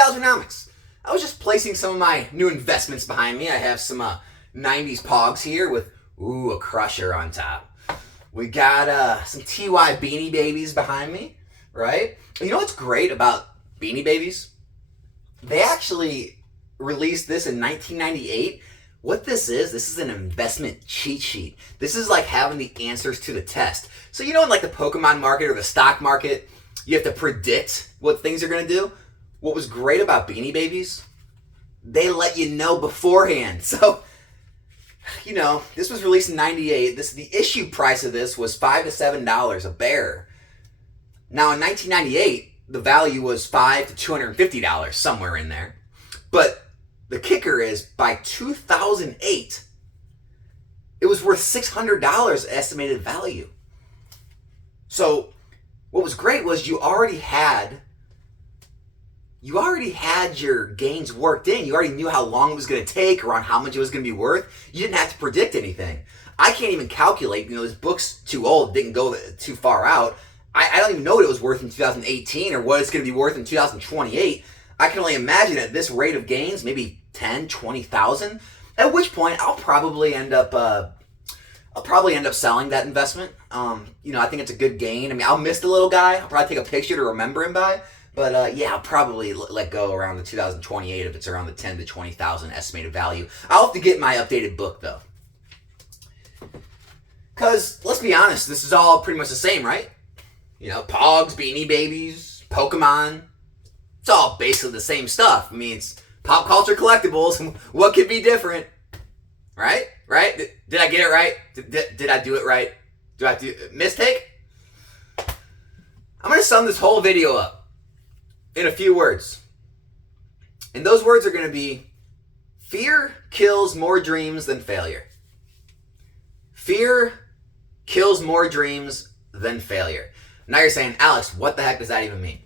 Nostalgianomics. I was just placing some of my new investments behind me. I have some 90s Pogs here with, a crusher on top. We got some TY Beanie Babies behind me, right? You know what's great about Beanie Babies? They actually released this in 1998. What this is an investment cheat sheet. This is like having the answers to the test. So you know in like the Pokemon market or the stock market, you have to predict what things are going to do? What was great about Beanie Babies? They let you know beforehand. So, you know, this was released in 98. The issue price of this was $5 to $7 a bear. Now in 1998, the value was $5 to $250, somewhere in there. But the kicker is, by 2008, it was worth $600 estimated value. So what was great was you already had your gains worked in. You already knew how long it was going to take or on how much it was going to be worth. You didn't have to predict anything. I can't even calculate. You know, this book's too old, didn't go too far out. I don't even know what it was worth in 2018 or what it's going to be worth in 2028. I can only imagine at this rate of gains, maybe 10, 20,000. At which point, I'll probably end up selling that investment. You know, I think it's a good gain. I mean, I'll miss the little guy. I'll probably take a picture to remember him by. But yeah, I'll probably let go around the 2028 if it's around the 10 to 20,000 estimated value. I'll have to get my updated book though. Because let's be honest, this is all pretty much the same, right? You know, Pogs, Beanie Babies, Pokemon. It's all basically the same stuff. I mean, it's pop culture collectibles. What could be different? Right? Right? Did I get it right? Did I do it right? Do I do mistake? I'm going to sum this whole video up in a few words. And those words are going to be: fear kills more dreams than failure. Fear kills more dreams than failure. Now you're saying, Alex, what the heck does that even mean?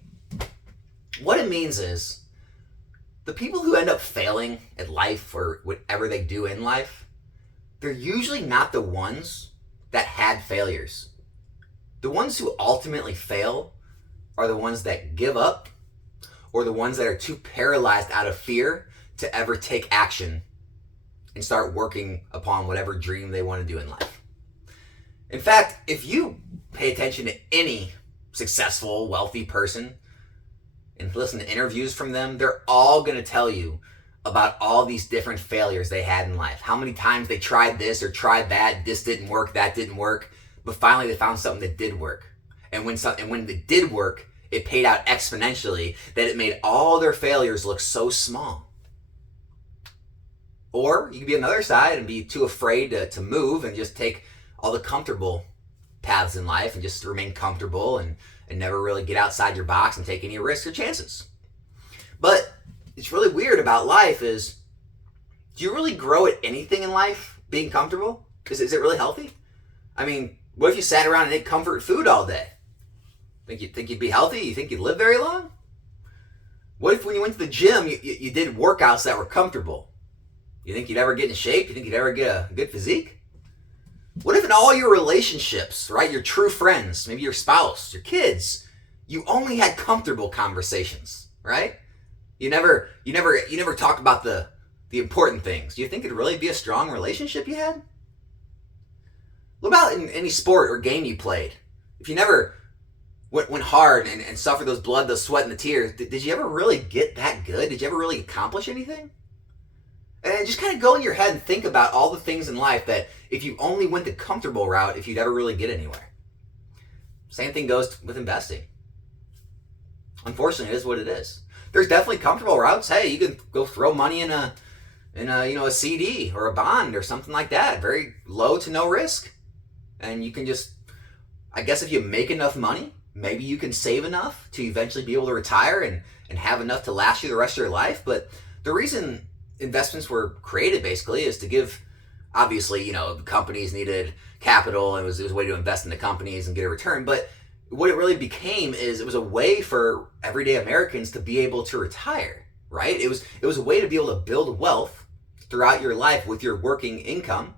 What it means is the people who end up failing at life or whatever they do in life, they're usually not the ones that had failures. The ones who ultimately fail are the ones that give up, or the ones that are too paralyzed out of fear to ever take action and start working upon whatever dream they want to do in life. In fact, if you pay attention to any successful, wealthy person and listen to interviews from them, they're all going to tell you about all these different failures they had in life. How many times they tried this or tried that, this didn't work, that didn't work, but finally they found something that did work. And when it did work, it paid out exponentially, that it made all their failures look so small. Or you could be on the other side and be too afraid to move and just take all the comfortable paths in life and just remain comfortable and never really get outside your box and take any risks or chances. But it's really weird about life is, do you really grow at anything in life being comfortable? Is it really healthy? I mean, what if you sat around and ate comfort food all day? Think you'd be healthy? You think you'd live very long? What if when you went to the gym, you did workouts that were comfortable? You think you'd ever get in shape? You think you'd ever get a good physique? What if in all your relationships, right, your true friends, maybe your spouse, your kids, you only had comfortable conversations, right? You never talked about the important things. Do you think it'd really be a strong relationship you had? What about in any sport or game you played? If you never went hard and suffered those blood, those sweat, and the tears, did you ever really get that good? Did you ever really accomplish anything? And just kind of go in your head and think about all the things in life that if you only went the comfortable route, if you'd ever really get anywhere. Same thing goes with investing. Unfortunately, it is what it is. There's definitely comfortable routes. Hey, you can go throw money in a CD or a bond or something like that. Very low to no risk. And you can just, I guess if you make enough money, maybe you can save enough to eventually be able to retire and have enough to last you the rest of your life. But the reason investments were created basically is to give, obviously, the companies needed capital and it was a way to invest in the companies and get a return. But what it really became is it was a way for everyday Americans to be able to retire, right? It was a way to be able to build wealth throughout your life with your working income.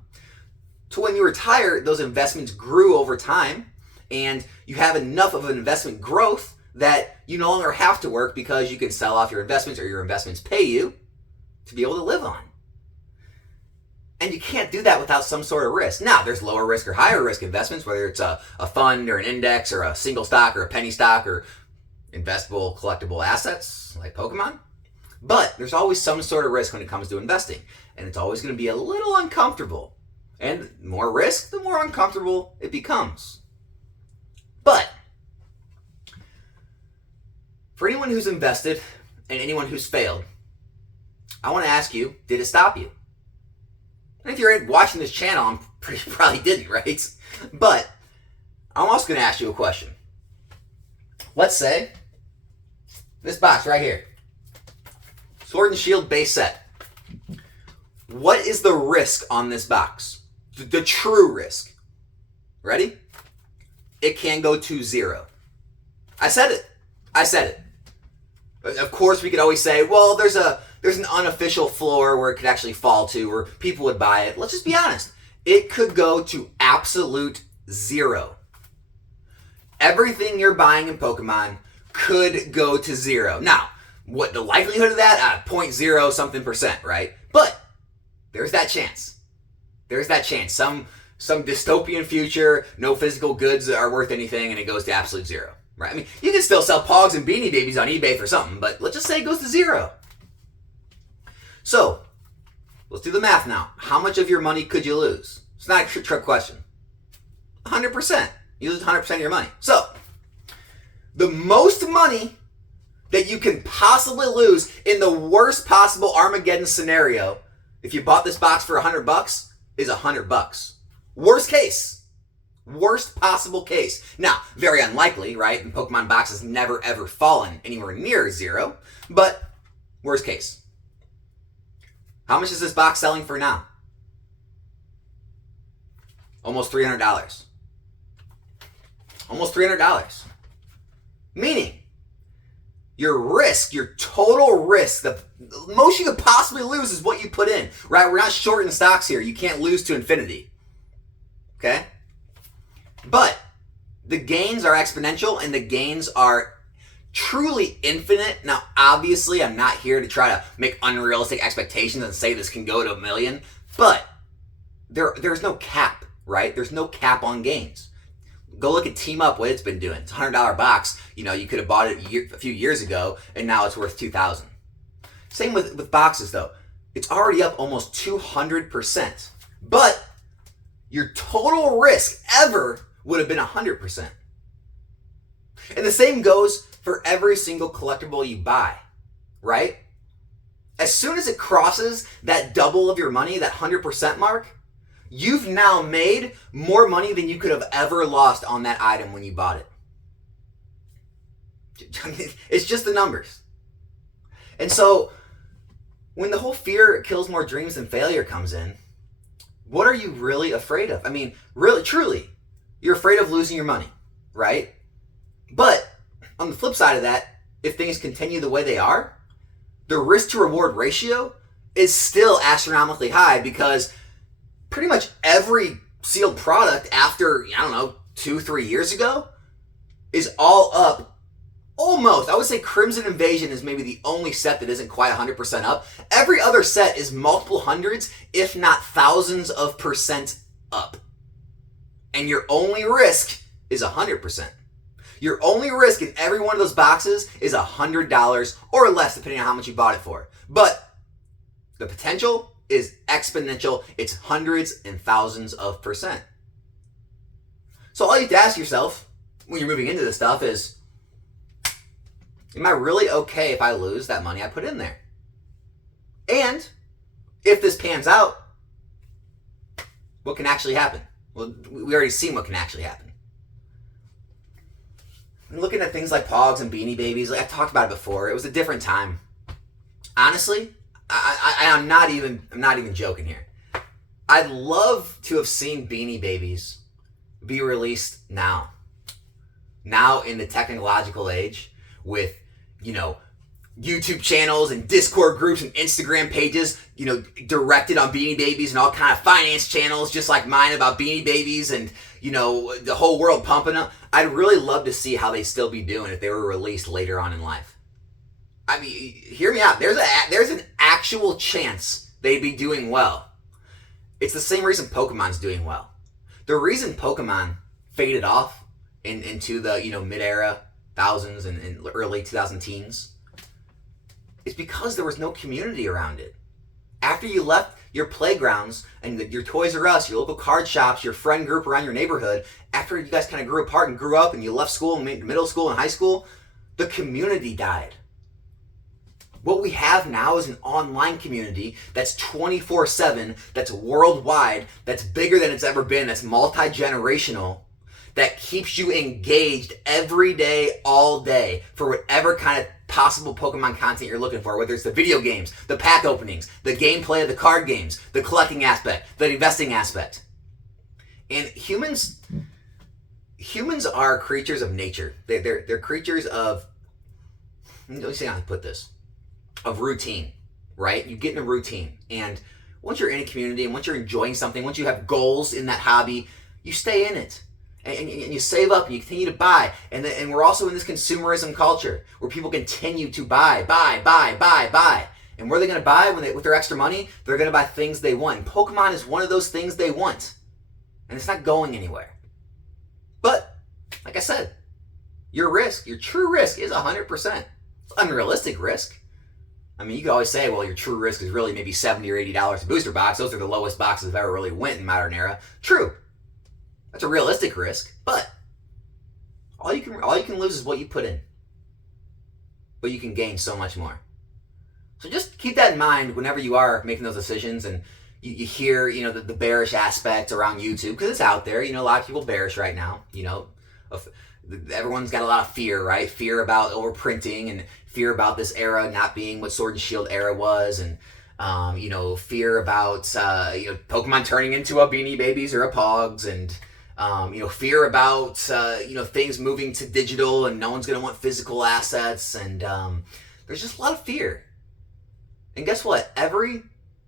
To when you retire, those investments grew over time and you have enough of an investment growth that you no longer have to work because you can sell off your investments or your investments pay you to be able to live on. And you can't do that without some sort of risk. Now, there's lower risk or higher risk investments, whether it's a fund or an index or a single stock or a penny stock or investable collectible assets like Pokemon. But there's always some sort of risk when it comes to investing. And it's always going to be a little uncomfortable. And the more risk, the more uncomfortable it becomes. But for anyone who's invested and anyone who's failed, I want to ask you, did it stop you? And if you're watching this channel, I'm pretty probably didn't, right? But I'm also going to ask you a question. Let's say this box right here, Sword and Shield base set. What is the risk on this box? The true risk. Ready? It can go to 0. I said it. Of course, we could always say, well, there's an unofficial floor where it could actually fall to, where people would buy it. Let's just be honest. It could go to absolute 0. Everything you're buying in Pokemon could go to 0. Now, what the likelihood of that? 0.0 something percent, right? But there's that chance. Some dystopian future, no physical goods are worth anything, and it goes to absolute 0. Right? I mean, you can still sell Pogs and Beanie Babies on eBay for something, but let's just say it goes to 0. So, let's do the math now. How much of your money could you lose? It's not a trick question. 100%. You lose 100% of your money. So, the most money that you can possibly lose in the worst possible Armageddon scenario, if you bought this box for $100, is $100. Worst case. Worst possible case. Now, very unlikely, right? And Pokemon boxes never ever fallen anywhere near 0. But, worst case. How much is this box selling for now? Almost $300. Almost $300. Meaning, your risk, your total risk, the most you could possibly lose is what you put in, right? We're not shorting stocks here. You can't lose to infinity. Okay? But the gains are exponential and the gains are truly infinite. Now, obviously, I'm not here to try to make unrealistic expectations and say this can go to 1 million, but there's no cap, right? There's no cap on gains. Go look at Team Up, what it's been doing. It's a $100 box. You know, you could have bought it a few years ago, and now it's worth $2,000. Same with boxes, though. It's already up almost 200%. But your total risk ever would have been 100%. And the same goes for every single collectible you buy, right? As soon as it crosses that double of your money, that 100% mark, you've now made more money than you could have ever lost on that item when you bought it. I mean, it's just the numbers. And so, when the whole fear kills more dreams than failure comes in, what are you really afraid of? I mean, really, truly, you're afraid of losing your money, right? But on the flip side of that, if things continue the way they are, the risk to reward ratio is still astronomically high because pretty much every sealed product after, 2-3 years ago is all up almost. I would say Crimson Invasion is maybe the only set that isn't quite 100% up. Every other set is multiple hundreds, if not thousands of percent up. And your only risk is 100%. Your only risk in every one of those boxes is $100 or less, depending on how much you bought it for. But the potential is exponential. It's hundreds and thousands of percent. So all you have to ask yourself when you're moving into this stuff is, am I really okay if I lose that money I put in there? And if this pans out, what can actually happen? Well, we already seen what can actually happen. I'm looking at things like Pogs and Beanie Babies. Like I talked about it before. It was a different time. Honestly, I'm not even joking here. I'd love to have seen Beanie Babies be released now. Now in the technological age with, YouTube channels and Discord groups and Instagram pages, directed on Beanie Babies, and all kind of finance channels just like mine about Beanie Babies, and the whole world pumping them. I'd really love to see how they still be doing if they were released later on in life. I mean, hear me out. There's an actual chance they'd be doing well. It's the same reason Pokemon's doing well. The reason Pokemon faded off into the mid-era thousands and early 2000 teens is because there was no community around it. After you left your playgrounds and your Toys R Us, your local card shops, your friend group around your neighborhood, after you guys kind of grew apart and grew up and you left school, middle school and high school, the community died. What we have now is an online community that's 24/7, that's worldwide, that's bigger than it's ever been, that's multi-generational, that keeps you engaged every day, all day, for whatever kind of possible Pokemon content you're looking for, whether it's the video games, the pack openings, the gameplay of the card games, the collecting aspect, the investing aspect. And humans are creatures of nature. They're creatures of, let me see how to put this, of routine, right? You get in a routine, and once you're in a community and once you're enjoying something, once you have goals in that hobby, you stay in it. And you save up and you continue to buy. And we're also in this consumerism culture where people continue to buy. And where are they going to buy with their extra money? They're going to buy things they want. And Pokemon is one of those things they want. And it's not going anywhere. But, like I said, your true risk is 100%. It's unrealistic risk. I mean, you can always say, well, your true risk is really maybe $70 or $80 a booster box. Those are the lowest boxes that ever really went in modern era. True. That's a realistic risk, but all you can lose is what you put in. But you can gain so much more. So just keep that in mind whenever you are making those decisions, and you hear the bearish aspect around YouTube, because it's out there. A lot of people bearish right now. Everyone's got a lot of fear, right? Fear about overprinting, and fear about this era not being what Sword and Shield era was, and fear about Pokemon turning into a Beanie Babies or a Pogs, and fear about things moving to digital and no one's going to want physical assets, and there's just a lot of fear. And guess what? Every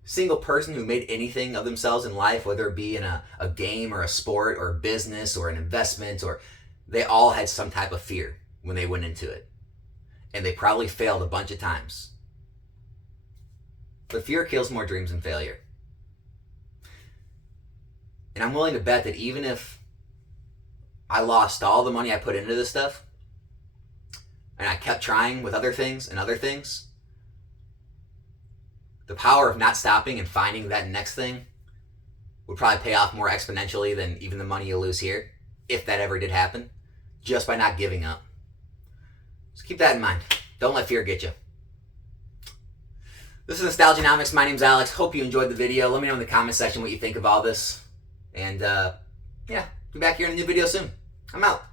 single person who made anything of themselves in life, whether it be in a game or a sport or a business or an investment, they all had some type of fear when they went into it. And they probably failed a bunch of times. But fear kills more dreams than failure. And I'm willing to bet that even if I lost all the money I put into this stuff, and I kept trying with other things, the power of not stopping and finding that next thing would probably pay off more exponentially than even the money you lose here, if that ever did happen, just by not giving up. So keep that in mind. Don't let fear get you. This is Nostalgianomics. My name's Alex. Hope you enjoyed the video. Let me know in the comment section what you think of all this. And be back here in a new video soon. I'm out.